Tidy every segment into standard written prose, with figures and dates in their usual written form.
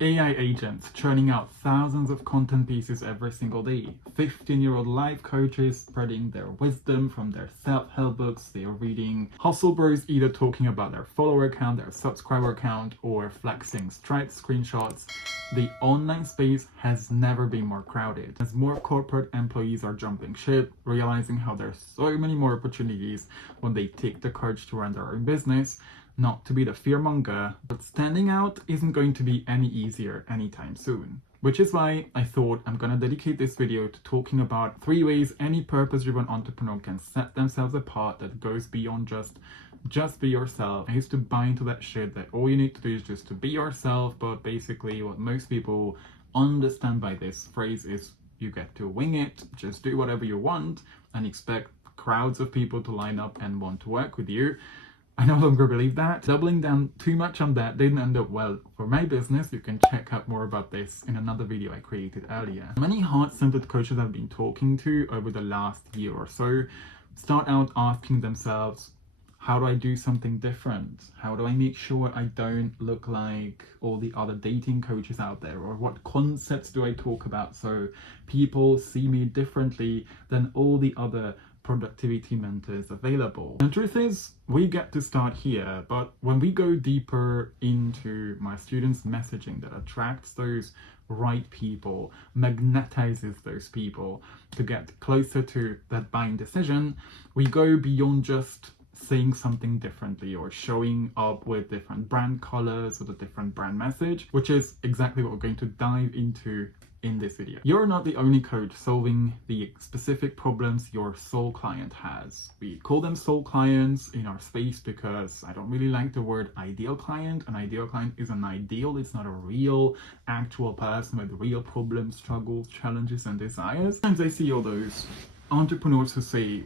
AI agents churning out thousands of content pieces every single day. 15-year-old life coaches spreading their wisdom from their self-help books. They are reading hustle bros either talking about their follower count, their subscriber count, or flexing Stripe screenshots. The online space has never been more crowded, as more corporate employees are jumping ship, realizing how there's so many more opportunities when they take the courage to run their own business. Not to be the fearmonger, but standing out isn't going to be any easier anytime soon. Which is why I thought I'm gonna dedicate this video to talking about 3 ways any purpose-driven entrepreneur can set themselves apart that goes beyond just be yourself. I used to buy into that shit that all you need to do is just to be yourself, but basically what most people understand by this phrase is you get to wing it, just do whatever you want, and expect crowds of people to line up and want to work with you. I no longer believe that. Doubling down too much on that didn't end up well for my business. You can check out more about this in another video I created earlier. Many heart-centered coaches I've been talking to over the last year or so start out asking themselves, how do I do something different? How do I make sure I don't look like all the other dating coaches out there? Or what concepts do I talk about so people see me differently than all the other productivity mentors available? The truth is, we get to start here, but when we go deeper into my students' messaging that attracts those right people, magnetizes those people to get closer to that buying decision, we go beyond just saying something differently or showing up with different brand colors with a different brand message, which is exactly what we're going to dive into in this video. You're not the only coach solving the specific problems your soul client has. We call them soul clients in our space because I don't really like the word ideal client. An ideal client is an ideal, it's not a real actual person with real problems, struggles, challenges, and desires. Sometimes I see all those entrepreneurs who say,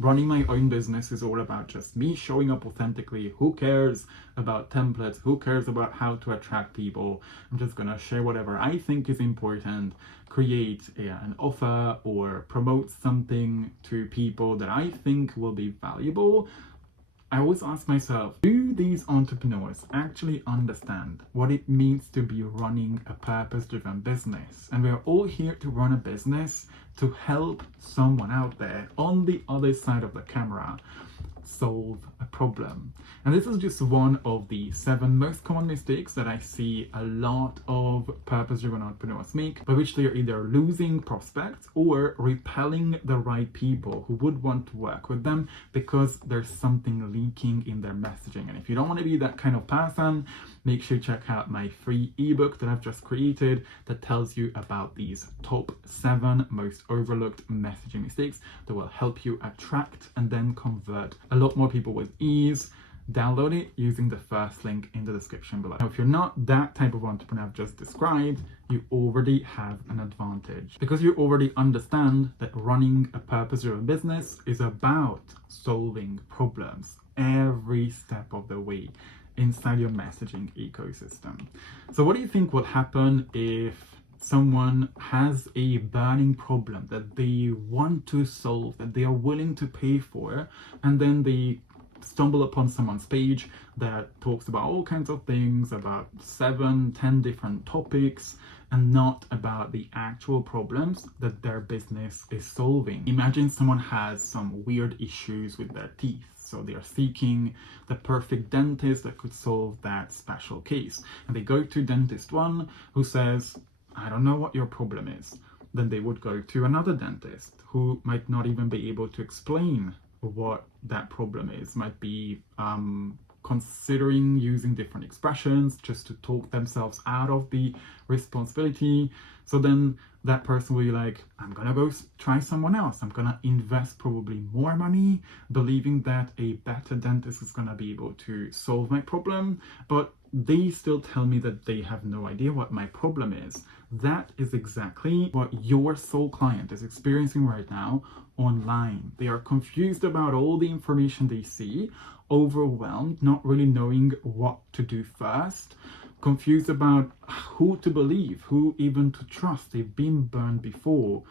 running my own business is all about just me showing up authentically. Who cares about templates? Who cares about how to attract people? I'm just gonna share whatever I think is important, create an offer or promote something to people that I think will be valuable. I always ask myself, do these entrepreneurs actually understand what it means to be running a purpose-driven business? And we're all here to run a business to help someone out there on the other side of the camera solve a problem. And this is just one of the 7 most common mistakes that I see a lot of purpose-driven entrepreneurs make, by which they are either losing prospects or repelling the right people who would want to work with them because there's something leaking in their messaging. And if you don't want to be that kind of person, make sure you check out my free ebook that I've just created that tells you about these top 7 most overlooked messaging mistakes that will help you attract and then convert a lot more people with ease. Download it using the first link in the description below. Now, if you're not that type of entrepreneur I've just described, you already have an advantage because you already understand that running a purpose-driven business is about solving problems every step of the way inside your messaging ecosystem. So what do you think will happen if someone has a burning problem that they want to solve, that they are willing to pay for, and then they stumble upon someone's page that talks about all kinds of things, about 7-10 different topics, and not about the actual problems that their business is solving? Imagine someone has some weird issues with their teeth, so they are seeking the perfect dentist that could solve that special case, and they go to dentist 1 who says, I don't know what your problem is. Then they would go to another dentist who might not even be able to explain what that problem is, might be considering using different expressions just to talk themselves out of the responsibility. So then that person will be like, I'm gonna go try someone else. I'm gonna invest probably more money, believing that a better dentist is gonna be able to solve my problem, but they still tell me that they have no idea what my problem is. That is exactly what your soul client is experiencing right now online. They are confused about all the information they see, overwhelmed, not really knowing what to do first, confused about who to believe, who even to trust. They've been burned before.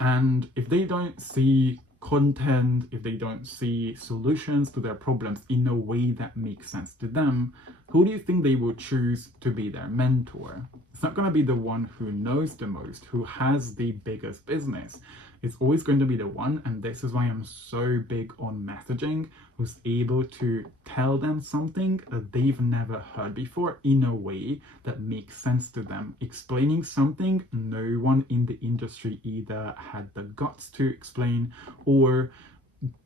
And if they don't see content, if they don't see solutions to their problems in a way that makes sense to them, who do you think they will choose to be their mentor? It's not going to be the one who knows the most, who has the biggest business. It's always going to be the one, and this is why I'm so big on messaging, who's able to tell them something that they've never heard before in a way that makes sense to them. Explaining something no one in the industry either had the guts to explain or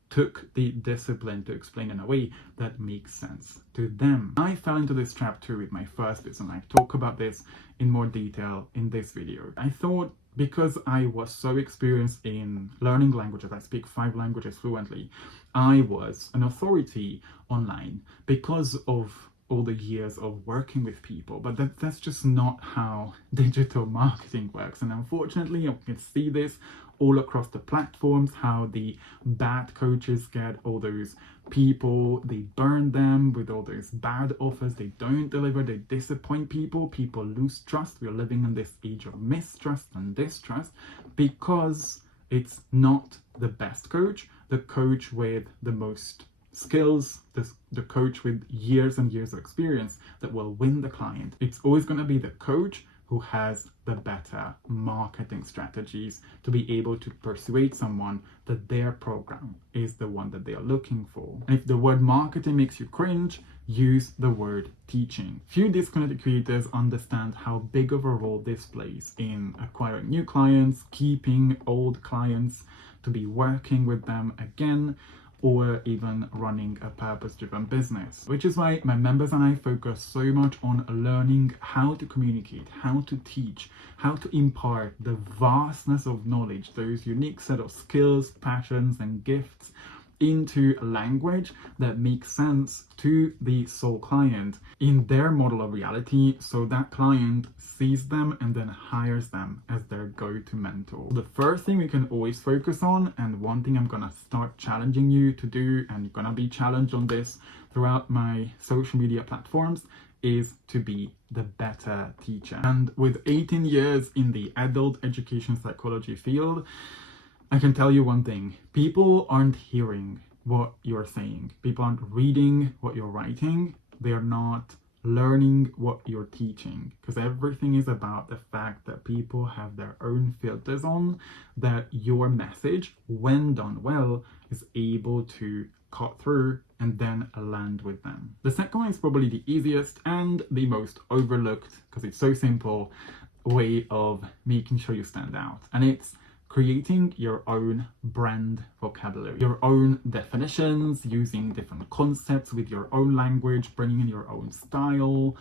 took the discipline to explain in a way that makes sense to them. I fell into this trap too with my first business, and I talk about this in more detail in this video. I thought, because I was so experienced in learning languages, I speak 5 languages fluently, I was an authority online because of all the years of working with people. But that's just not how digital marketing works. And unfortunately, you can see this all across the platforms, how the bad coaches get all those people, they burn them with all those bad offers, they don't deliver, they disappoint people, people lose trust. We're living in this age of mistrust and distrust because it's not the best coach, the coach with the most skills, the coach with years and years of experience that will win the client. It's always going to be the coach who has the better marketing strategies to be able to persuade someone that their program is the one that they are looking for. And if the word marketing makes you cringe, use the word teaching. Few disconnected creators understand how big of a role this plays in acquiring new clients, keeping old clients to be working with them again, or even running a purpose-driven business. Which is why my members and I focus so much on learning how to communicate, how to teach, how to impart the vastness of knowledge, those unique set of skills, passions, and gifts into a language that makes sense to the sole client in their model of reality, so that client sees them and then hires them as their go-to mentor. The first thing we can always focus on, and one thing I'm gonna start challenging you to do, and you're gonna be challenged on this throughout my social media platforms, is to be the better teacher. And with 18 years in the adult education psychology field, I can tell you one thing: people aren't hearing what you're saying, people aren't reading what you're writing, they are not learning what you're teaching, because everything is about the fact that people have their own filters on, that your message, when done well, is able to cut through and then land with them. The second one is probably the easiest and the most overlooked, because it's so simple, way of making sure you stand out, and it's creating your own brand vocabulary, your own definitions, using different concepts with your own language, bringing in your own style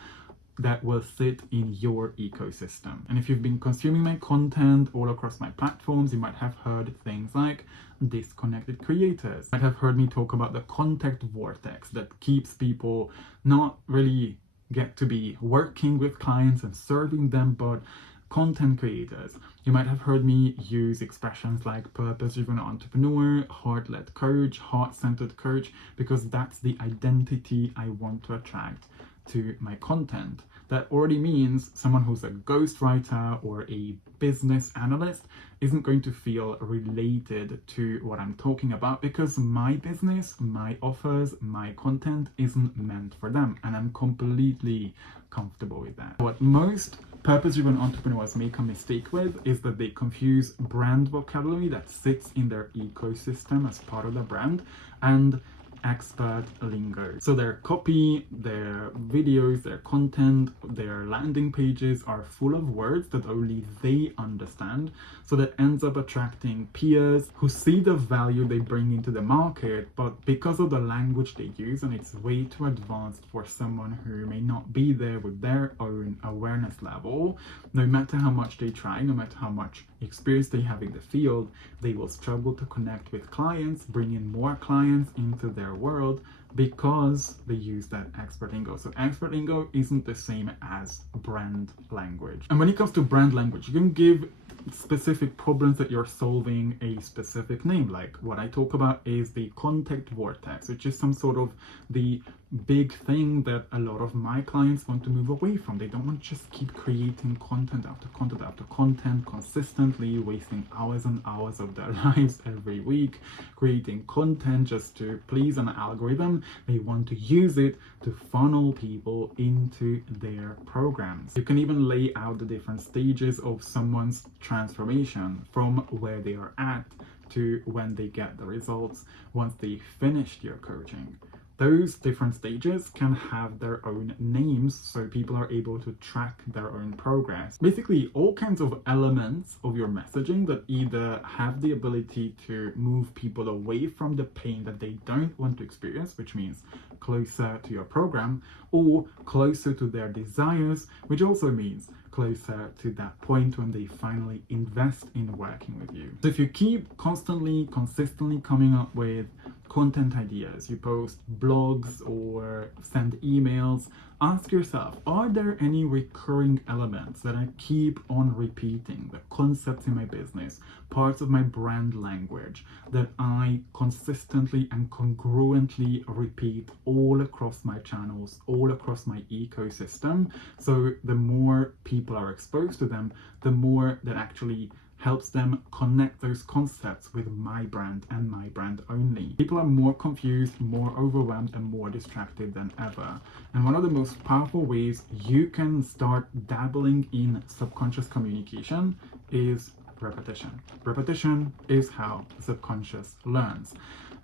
that will sit in your ecosystem. And if you've been consuming my content all across my platforms, you might have heard things like disconnected creators. You might have heard me talk about the contact vortex that keeps people not really get to be working with clients and serving them, but content creators. You might have heard me use expressions like purpose-driven entrepreneur, heart-led coach, heart-centered coach, because that's the identity I want to attract to my content. That already means someone who's a ghostwriter or a business analyst isn't going to feel related to what I'm talking about, because my business, my offers, my content isn't meant for them, and I'm completely comfortable with that. What most purpose-driven entrepreneurs make a mistake with is that they confuse brand vocabulary that sits in their ecosystem as part of the brand and expert lingo. So their copy, their videos, their content, their landing pages are full of words that only they understand, so that ends up attracting peers who see the value they bring into the market, but because of the language they use, and it's way too advanced for someone who may not be there with their own awareness level, no matter how much they try, no matter how much experience they have in the field, they will struggle to connect with clients, bring in more clients into their world, because they use that expert lingo. So expert lingo isn't the same as brand language. And when it comes to brand language, you can give specific problems that you're solving a specific name. Like what I talk about is the contact vortex, which is some sort of the big thing that a lot of my clients want to move away from. They don't want to just keep creating content after content after content consistently, wasting hours and hours of their lives every week creating content just to please an algorithm. They want to use it to funnel people into their programs. You can even lay out the different stages of someone's transformation from where they are at to when they get the results once they finished your coaching. Those different stages can have their own names so people are able to track their own progress. Basically, all kinds of elements of your messaging that either have the ability to move people away from the pain that they don't want to experience, which means closer to your program, or closer to their desires, which also means closer to that point when they finally invest in working with you. So if you keep constantly, consistently coming up with content ideas, you post blogs or send emails, ask yourself, are there any recurring elements that I keep on repeating, the concepts in my business, parts of my brand language that I consistently and congruently repeat all across my channels, all across my ecosystem? So the more people are exposed to them, the more that actually helps them connect those concepts with my brand and my brand only. People are more confused, more overwhelmed, and more distracted than ever. And one of the most powerful ways you can start dabbling in subconscious communication is repetition. Repetition is how the subconscious learns,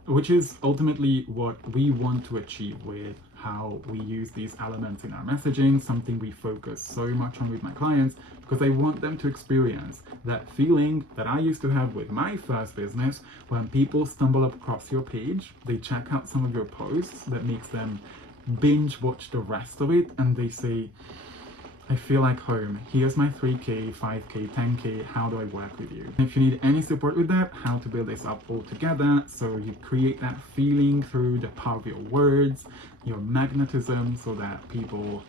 which is ultimately what we want to achieve with how we use these elements in our messaging, something we focus so much on with my clients, because I want them to experience that feeling that I used to have with my first business when people stumble across your page, they check out some of your posts that makes them binge watch the rest of it, and they say, I feel like home. Here's my 3K, 5K, 10K. How do I work with you? If you need any support with that, how to build this up all together so you create that feeling through the power of your words, your magnetism, so that people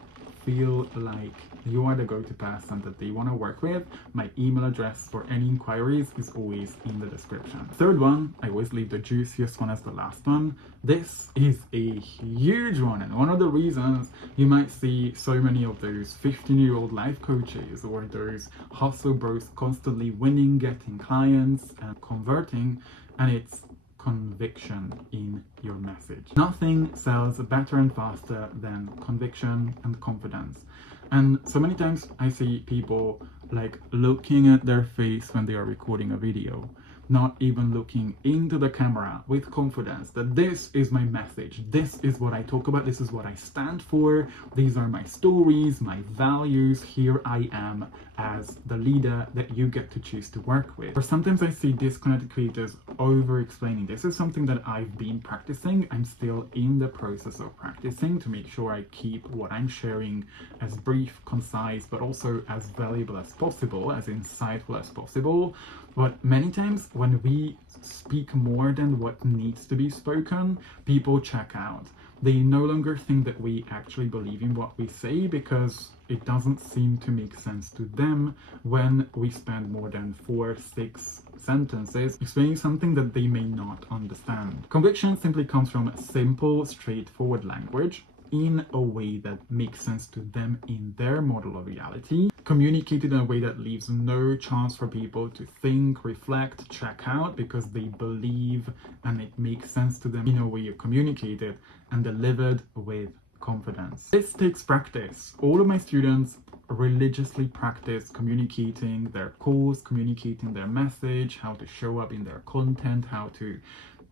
feel like you are the go-to person that they want to work with. My email address for any inquiries is always in the description. Third one, I always leave the juiciest one as the last one. This is a huge one, and one of the reasons you might see so many of those 15-year-old life coaches or those hustle bros constantly winning, getting clients and converting, and it's conviction in your message. Nothing sells better and faster than conviction and confidence. And so many times I see people like looking at their face when they are recording a video, not even looking into the camera with confidence that this is my message, this is what I talk about, this is what I stand for, these are my stories, my values, here I am as the leader that you get to choose to work with. Or sometimes I see disconnected creators over explaining. This is something that I've been practicing. I'm still in the process of practicing to make sure I keep what I'm sharing as brief, concise, but also as valuable as possible, as insightful as possible. But many times when we speak more than what needs to be spoken, people check out. They no longer think that we actually believe in what we say because it doesn't seem to make sense to them when we spend more than 4-6 sentences explaining something that they may not understand. Conviction simply comes from simple, straightforward language in a way that makes sense to them in their model of reality, communicated in a way that leaves no chance for people to think, reflect, check out, because they believe and it makes sense to them in a way you communicate it, and delivered with confidence. This takes practice. All of my students religiously practice communicating their cause, communicating their message, how to show up in their content, how to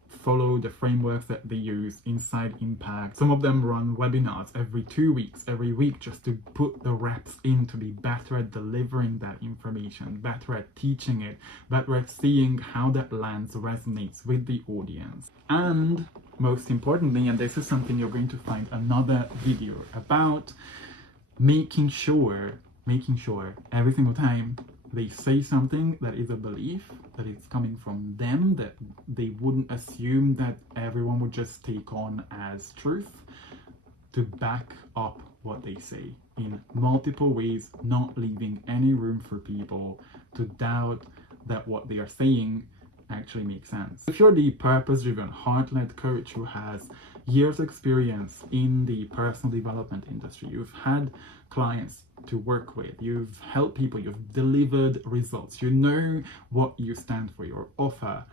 follow the frameworks that they use inside Impact. Some of them run webinars every 2 weeks, every week, just to put the reps in to be better at delivering that information, better at teaching it, better at seeing how that lands, resonates with the audience. And most importantly, and this is something you're going to find another video about, making sure every single time they say something that is a belief, that it's coming from them, that they wouldn't assume that everyone would just take on as truth, to back up what they say in multiple ways, not leaving any room for people to doubt that what they are saying actually makes sense. If you're the purpose-driven, heart-led coach who has years experience in the personal development industry, you've had clients to work with, you've helped people, you've delivered results, you know what you stand for, your offer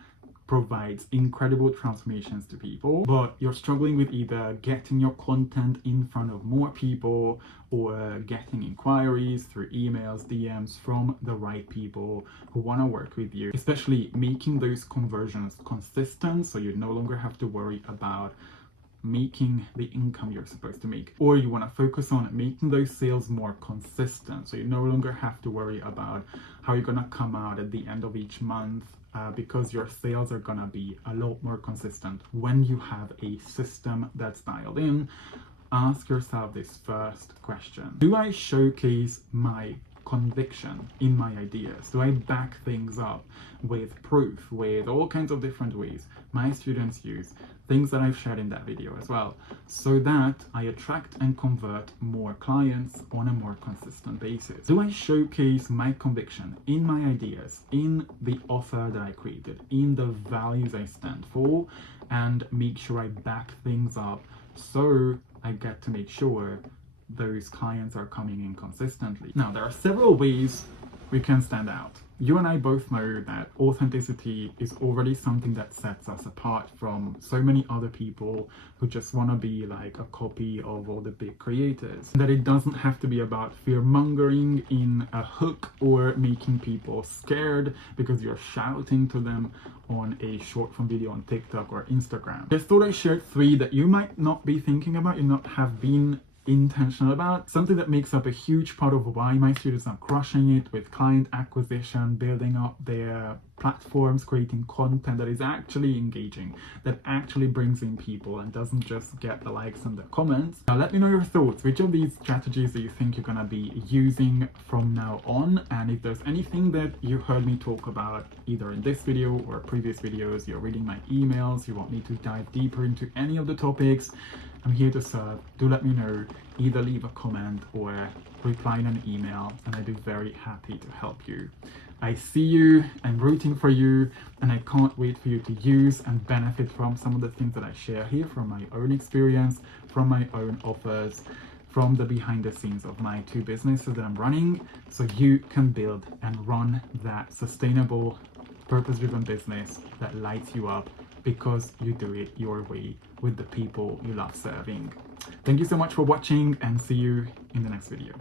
provides incredible transformations to people, but you're struggling with either getting your content in front of more people or getting inquiries through emails, DMs from the right people who want to work with you, especially making those conversions consistent so you no longer have to worry about making the income you're supposed to make, or you want to focus on making those sales more consistent so you no longer have to worry about how you're going to come out at the end of each month, because your sales are going to be a lot more consistent when you have a system that's dialed in. Ask yourself this first question: do I showcase my conviction in my ideas? Do I back things up with proof, with all kinds of different ways my students use, things that I've shared in that video as well, so that I attract and convert more clients on a more consistent basis? Do I showcase my conviction in my ideas, in the offer that I created, in the values I stand for, and make sure I back things up so I get to make sure those clients are coming in consistently? Now, there are several ways we can stand out. You and I both know that authenticity is already something that sets us apart from so many other people who just want to be like a copy of all the big creators. That it doesn't have to be about fear-mongering in a hook or making people scared because you're shouting to them on a short form video on TikTok or Instagram. Just thought I shared 3 that you might not be thinking about, you not have been intentional about, something that makes up a huge part of why my students are crushing it with client acquisition, building up their platforms, creating content that is actually engaging, that actually brings in people and doesn't just get the likes and the comments. Now let me know your thoughts. Which of these strategies do you think you're gonna be using from now on? And if there's anything that you heard me talk about either in this video or previous videos, you're reading my emails, you want me to dive deeper into any of the topics, I'm here to serve. Do let me know. Either leave a comment or reply in an email, and I'd be very happy to help you. I see you, I'm rooting for you, and I can't wait for you to use and benefit from some of the things that I share here from my own experience, from my own offers, from the behind the scenes of my 2 businesses that I'm running, so you can build and run that sustainable, purpose-driven business that lights you up because you do it your way with the people you love serving. Thank you so much for watching, and see you in the next video.